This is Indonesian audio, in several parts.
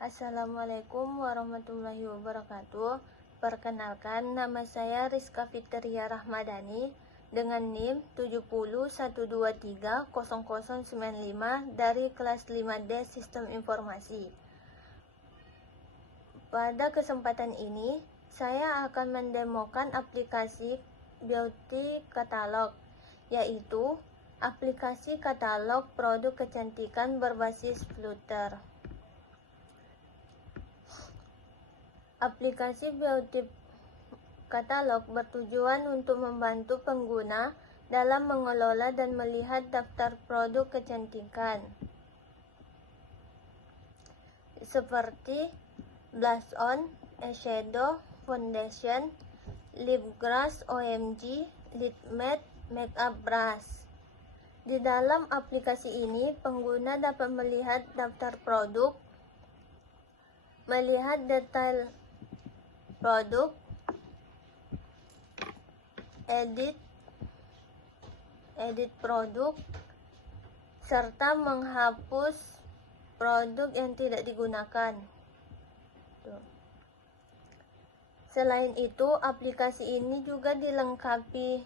Assalamualaikum warahmatullahi wabarakatuh. Perkenalkan, nama saya Rizka Fitria Rahmadani dengan NIM 7012300095 dari kelas 5D Sistem Informasi. Pada kesempatan ini, saya akan mendemokan aplikasi Beauty Katalog, yaitu aplikasi katalog produk kecantikan berbasis Flutter. Aplikasi Beauty Katalog bertujuan untuk membantu pengguna dalam mengelola dan melihat daftar produk kecantikan seperti blush on, eyeshadow, foundation, lip gloss, OMG, lid matte, makeup brush. Di dalam aplikasi ini, pengguna dapat melihat daftar produk, melihat detail produk, edit produk, serta menghapus produk yang tidak digunakan. Selain itu, aplikasi ini juga dilengkapi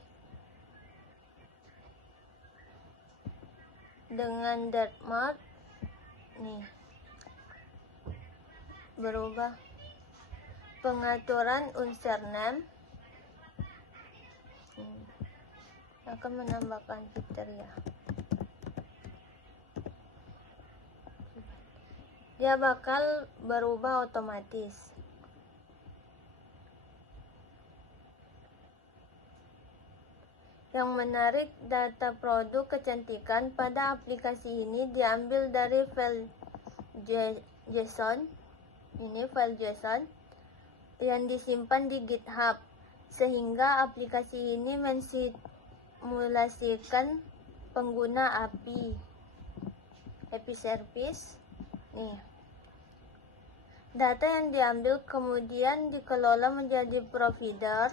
dengan dark mode. Berubah pengaturan username, akan menambahkan fitur ya. Dia bakal berubah otomatis. Yang menarik, data produk kecantikan pada aplikasi ini diambil dari file JSON. Ini file JSON yang disimpan di GitHub, sehingga aplikasi ini mensimulasikan pengguna API service. Data yang diambil kemudian dikelola menjadi provider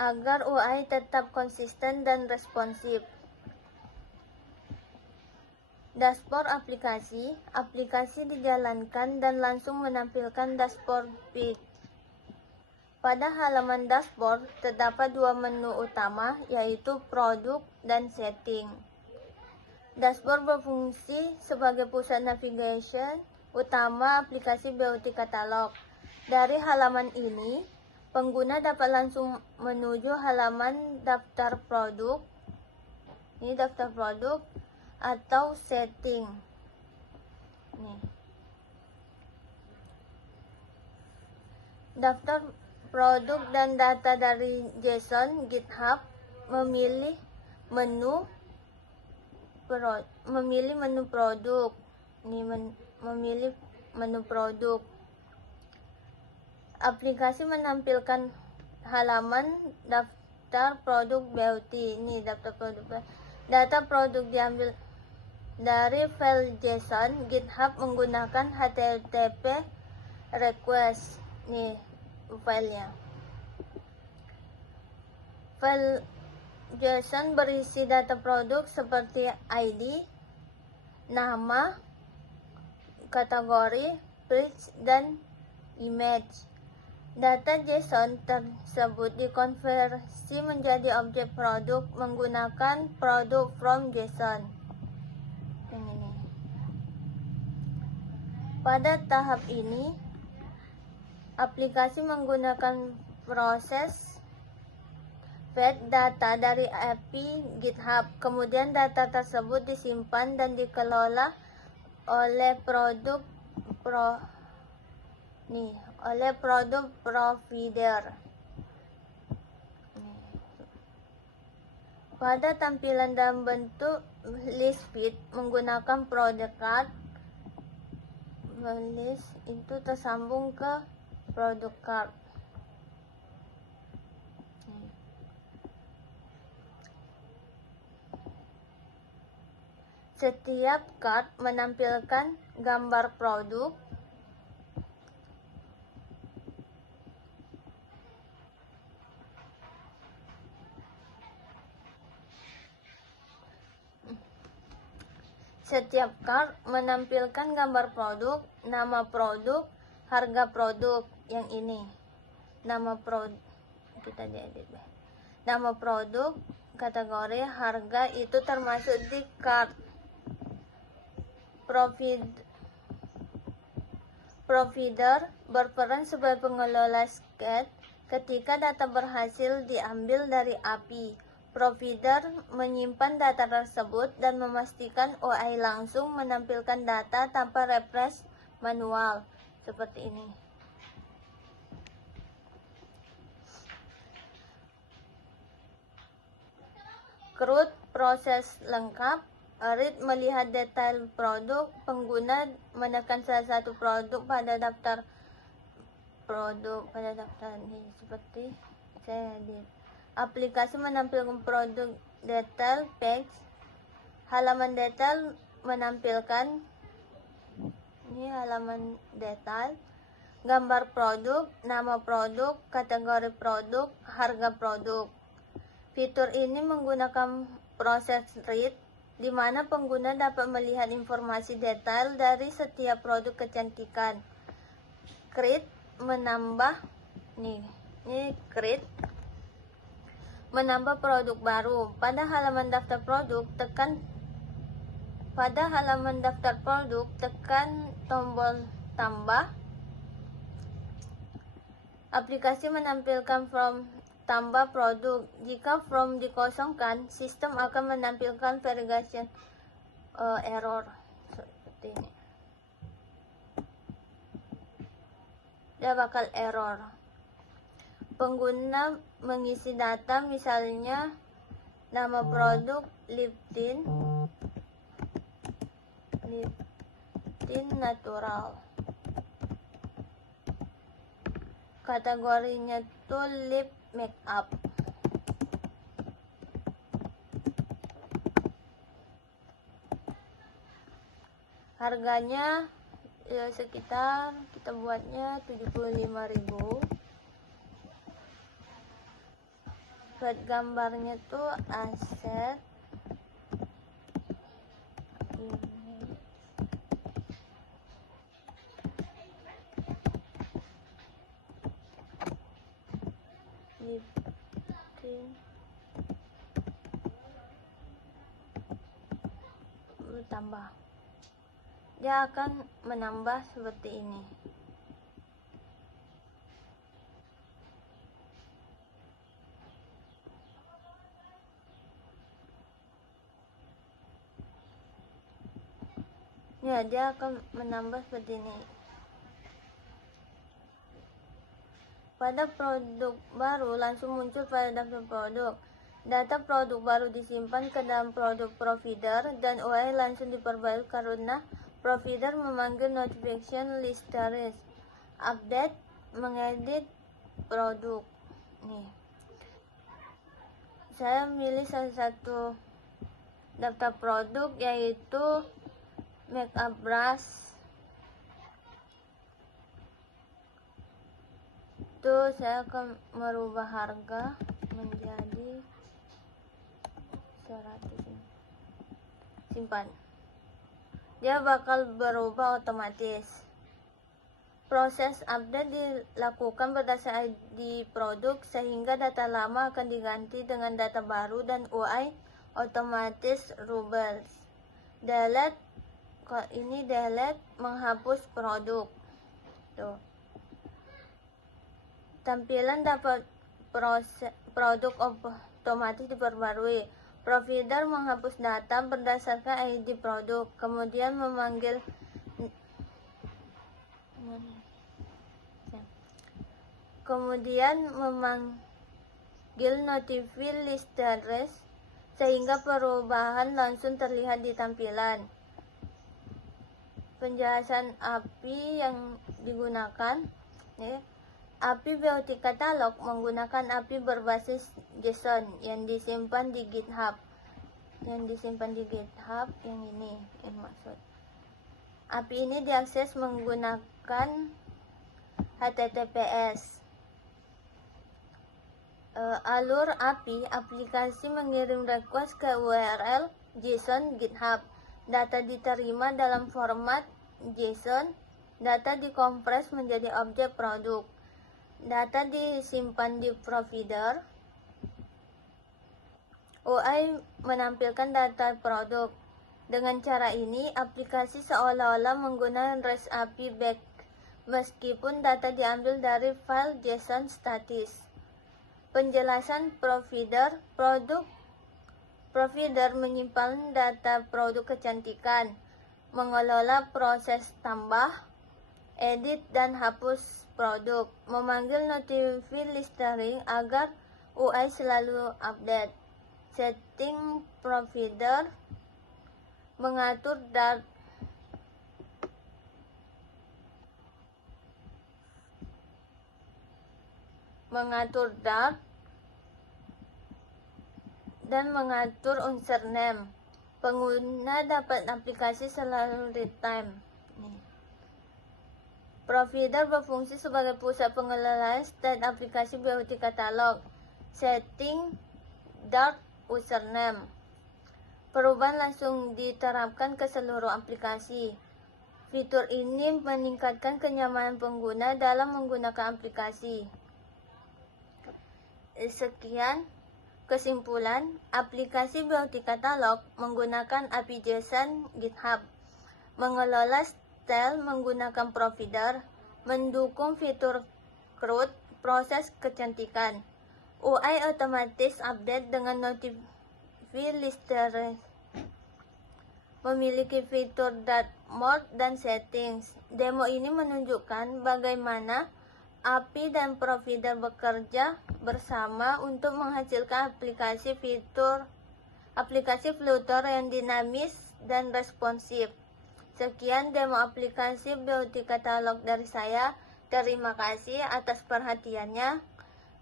agar UI tetap konsisten dan responsif. Dashboard aplikasi dijalankan dan langsung menampilkan dashboard feed. Pada halaman dashboard terdapat dua menu utama, yaitu produk dan setting. Dashboard berfungsi sebagai pusat navigasi utama aplikasi Beauty Katalog. Dari halaman ini, pengguna dapat langsung menuju halaman daftar produk. Ini daftar produk atau setting. Daftar produk dan data dari JSON GitHub, memilih menu produk. Memilih menu produk. Aplikasi menampilkan halaman daftar produk beauty. Ini daftar produk. Data produk diambil dari file JSON GitHub menggunakan HTTP request. Nih filenya. File JSON berisi data produk seperti ID, nama, kategori, price, dan image. Data JSON tersebut dikonversi menjadi objek produk menggunakan product from JSON. Pada tahap ini, aplikasi menggunakan proses fetch data dari API GitHub. Kemudian data tersebut disimpan dan dikelola oleh produk provider. Pada tampilan dalam bentuk list feed menggunakan product card, list itu tersambung ke product card. Setiap card menampilkan gambar produk, Setiap card menampilkan gambar produk, nama produk, harga produk. Yang ini nama produk, kita diedit deh. Nama produk, kategori, harga itu termasuk di card. Provider berperan sebagai pengelola sket ketika data berhasil diambil dari API. Provider menyimpan data tersebut dan memastikan UI langsung menampilkan data tanpa refresh manual. Seperti ini. CRUD proses lengkap. Read melihat detail produk. Pengguna menekan salah satu produk pada daftar ini seperti saya edit. Aplikasi menampilkan produk detail page. Halaman detail menampilkan ini halaman detail. Gambar produk, nama produk, kategori produk, harga produk. Fitur ini menggunakan proses read, di mana pengguna dapat melihat informasi detail dari setiap produk kecantikan. Create menambah create menambah produk baru. Pada halaman daftar produk, tekan tombol tambah. Aplikasi menampilkan form tambah produk. Jika form dikosongkan, sistem akan menampilkan verification error seperti ini. Dia bakal error. Pengguna mengisi data, misalnya nama produk lip tint natural. Kategorinya tuh lip makeup. Harganya ya sekitar kita buatnya 75.000. Buat gambarnya tuh aset tambah. Dia akan menambah seperti ini. Ya, dia akan menambah seperti ini. Pada produk baru langsung muncul pada daftar produk. Data produk baru disimpan ke dalam produk provider dan UI langsung diperbarui karena provider memanggil notification listener. Update mengedit produk. Nih. Saya milih salah satu daftar produk yaitu makeup brush. Itu saya akan merubah harga menjadi 100. Simpan. Dia bakal berubah otomatis. Proses update dilakukan berdasarkan ID produk sehingga data lama akan diganti dengan data baru dan UI otomatis rubah. Delete, ini delete menghapus produk. Tuh. Tampilan dapat produk otomatis diperbarui. Provider menghapus data berdasarkan ID produk, kemudian memanggil notify listener sehingga perubahan langsung terlihat di tampilan. Penjelasan API yang digunakan. API Beauty Catalog menggunakan API berbasis JSON yang disimpan di GitHub. Yang ini yang maksud. API ini diakses menggunakan HTTPS. Alur API, aplikasi mengirim request ke URL JSON GitHub. Data diterima dalam format JSON. Data dikompres menjadi objek produk. Data disimpan di provider. UI menampilkan data produk. Dengan cara ini, aplikasi seolah-olah menggunakan REST API back, meskipun data diambil dari file JSON statis. Penjelasan provider. Provider menyimpan data produk kecantikan, mengelola proses tambah, edit dan hapus produk, memanggil notify listening agar UI selalu update. Setting provider mengatur Dart dan mengatur user name. Pengguna dapat aplikasi selalu real time. Provider berfungsi sebagai pusat pengelolaan state aplikasi Beauty Catalog. Setting Dart username. Perubahan langsung diterapkan ke seluruh aplikasi. Fitur ini meningkatkan kenyamanan pengguna dalam menggunakan aplikasi. Sekian kesimpulan, aplikasi Beauty Catalog menggunakan API JSON GitHub, mengelola style menggunakan provider, mendukung fitur CRUD, proses kecantikan, UI otomatis update dengan notify listener, memiliki fitur Dart mode dan settings. Demo ini menunjukkan bagaimana API dan provider bekerja bersama untuk menghasilkan aplikasi Flutter yang dinamis dan responsif. Sekian demo aplikasi Beauty Catalog dari saya. Terima kasih atas perhatiannya.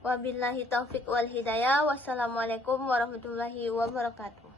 Wabillahi taufik wal hidayah. Wassalamualaikum warahmatullahi wabarakatuh.